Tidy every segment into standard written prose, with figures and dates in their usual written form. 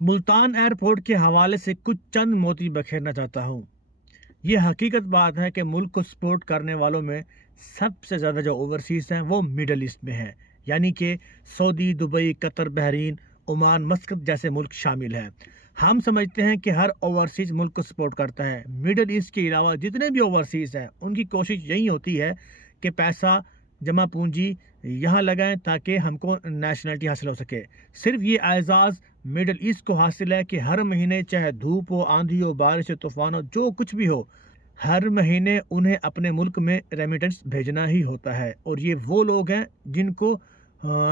Multan airport کے حوالے سے کچھ چند موتی بکھیرنا چاہتا ہوں۔ یہ حقیقت بات ہے کہ ملک کو سپورٹ کرنے والوں میں سب سے زیادہ جو اوورسیز ہیں وہ مڈل ایسٹ میں ہیں، یعنی کہ سعودی، دبئی، قطر، بحرین، عمان، مسقط جیسے ملک شامل ہیں۔ ہم سمجھتے ہیں کہ ہر اوورسیز ملک کو سپورٹ کرتا ہے۔ مڈل ایسٹ کے علاوہ جتنے بھی اوورسیز ہیں ان کی کوشش یہی ہوتی ہے کہ پیسہ جمع پونجی یہاں لگائیں تاکہ ہم کو نیشنلٹی حاصل ہو سکے۔ صرف یہ اعزاز مڈل ایسٹ کو حاصل ہے کہ ہر مہینے چاہے دھوپ ہو، آندھی ہو، بارش ہو، طوفان ہو، جو کچھ بھی ہو، ہر مہینے انہیں اپنے ملک میں ریمیٹنس بھیجنا ہی ہوتا ہے۔ اور یہ وہ لوگ ہیں جن کو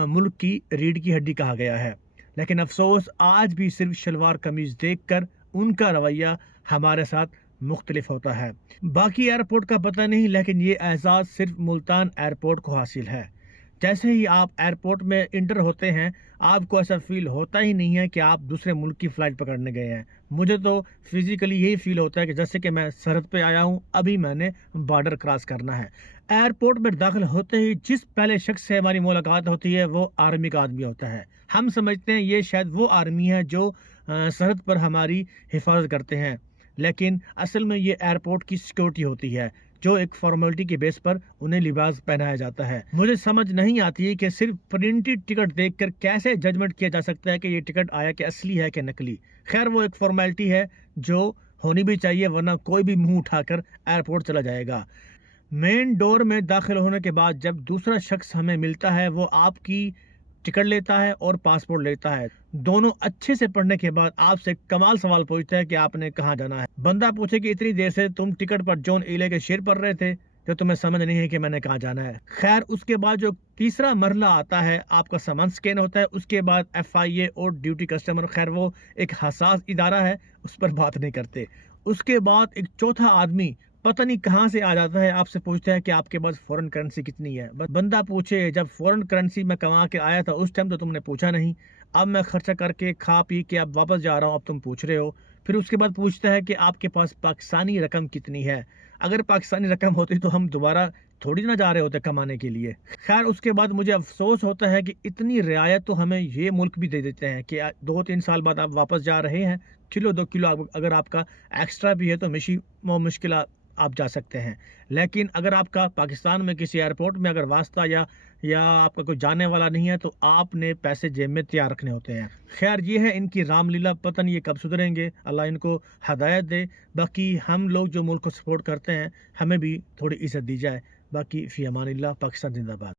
ملک کی ریڑھ کی ہڈی کہا گیا ہے۔ لیکن افسوس آج بھی صرف شلوار قمیض دیکھ کر ان کا رویہ ہمارے ساتھ مختلف ہوتا ہے۔ باقی ایئرپورٹ کا پتہ نہیں، لیکن یہ اعزاز صرف ملتان ایئرپورٹ کو حاصل ہے۔ جیسے ہی آپ ایئرپورٹ میں انٹر ہوتے ہیں آپ کو ایسا فیل ہوتا ہی نہیں ہے کہ آپ دوسرے ملک کی فلائٹ پکڑنے گئے ہیں۔ مجھے تو فزیکلی یہی فیل ہوتا ہے کہ جیسے کہ میں سرحد پہ آیا ہوں، ابھی میں نے بارڈر کراس کرنا ہے۔ ایئرپورٹ میں داخل ہوتے ہی جس پہلے شخص سے ہماری ملاقات ہوتی ہے وہ آرمی کا آدمی ہوتا ہے۔ ہم سمجھتے ہیں یہ شاید وہ آرمی ہے جو سرحد پر ہماری حفاظت کرتے ہیں، لیکن اصل میں یہ ایئرپورٹ کی سیکورٹی ہوتی ہے جو ایک فارمیلٹی کے بیس پر انہیں لباس پہنایا جاتا ہے۔ مجھے سمجھ نہیں آتی کہ صرف پرنٹڈ ٹکٹ دیکھ کر کیسے ججمنٹ کیا جا سکتا ہے کہ یہ ٹکٹ آیا کہ اصلی ہے کہ نقلی۔ خیر وہ ایک فارمیلٹی ہے جو ہونی بھی چاہیے، ورنہ کوئی بھی منہ اٹھا کر ایئرپورٹ چلا جائے گا۔ مین ڈور میں داخل ہونے کے بعد جب دوسرا شخص ہمیں ملتا ہے وہ آپ کی ٹکٹ لیتا ہے اور پاسپورٹ لیتا ہے۔ دونوں اچھے سے پڑھنے کے بعد آپ سے کمال سوال پوچھتا ہے کہ آپ نے کہاں جانا ہے۔ بندہ پوچھے کہ اتنی دیر سے تم ٹکٹ پر جون ایلے کے شعر پڑھ رہے تھے جو تمہیں سمجھ نہیں ہے کہ میں نے کہاں جانا ہے۔ خیر اس کے بعد جو تیسرا مرحلہ آتا ہے، آپ کا سامان سکین ہوتا ہے، اس کے بعد ایف آئی اے اور ڈیوٹی کسٹمر، خیر وہ ایک حساس ادارہ ہے، اس پر بات نہیں کرتے۔ اس کے بعد ایک چوتھا آدمی پتہ نہیں کہاں سے آ جاتا ہے، آپ سے پوچھتا ہے کہ آپ کے پاس فورن کرنسی کتنی ہے۔ بندہ پوچھے جب فورن کرنسی میں کما کے آیا تھا اس ٹائم تو تم نے پوچھا نہیں، اب میں خرچہ کر کے کھا پی کے اب واپس جا رہا ہوں، اب تم پوچھ رہے ہو۔ پھر اس کے بعد پوچھتا ہے کہ آپ کے پاس پاکستانی رقم کتنی ہے۔ اگر پاکستانی رقم ہوتی تو ہم دوبارہ تھوڑی نہ جا رہے ہوتے کمانے کے لیے۔ خیر اس کے بعد مجھے افسوس ہوتا ہے کہ اتنی رعایت تو ہمیں یہ ملک بھی دے دیتے ہیں کہ 2-3 سال بعد آپ واپس جا رہے ہیں، کلو 2 کلو اگر آپ کا ایکسٹرا بھی ہے تو مشکل آپ جا سکتے ہیں۔ لیکن اگر آپ کا پاکستان میں کسی ایئرپورٹ میں اگر واسطہ یا آپ کا کوئی جانے والا نہیں ہے تو آپ نے پیسے جیب میں تیار رکھنے ہوتے ہیں۔ خیر یہ ہے ان کی رام لیلا، پتہ نہیں یہ کب سدھریں گے، اللہ ان کو ہدایت دے۔ باقی ہم لوگ جو ملک کو سپورٹ کرتے ہیں ہمیں بھی تھوڑی عزت دی جائے۔ باقی فی امان اللہ، پاکستان زندہ باد۔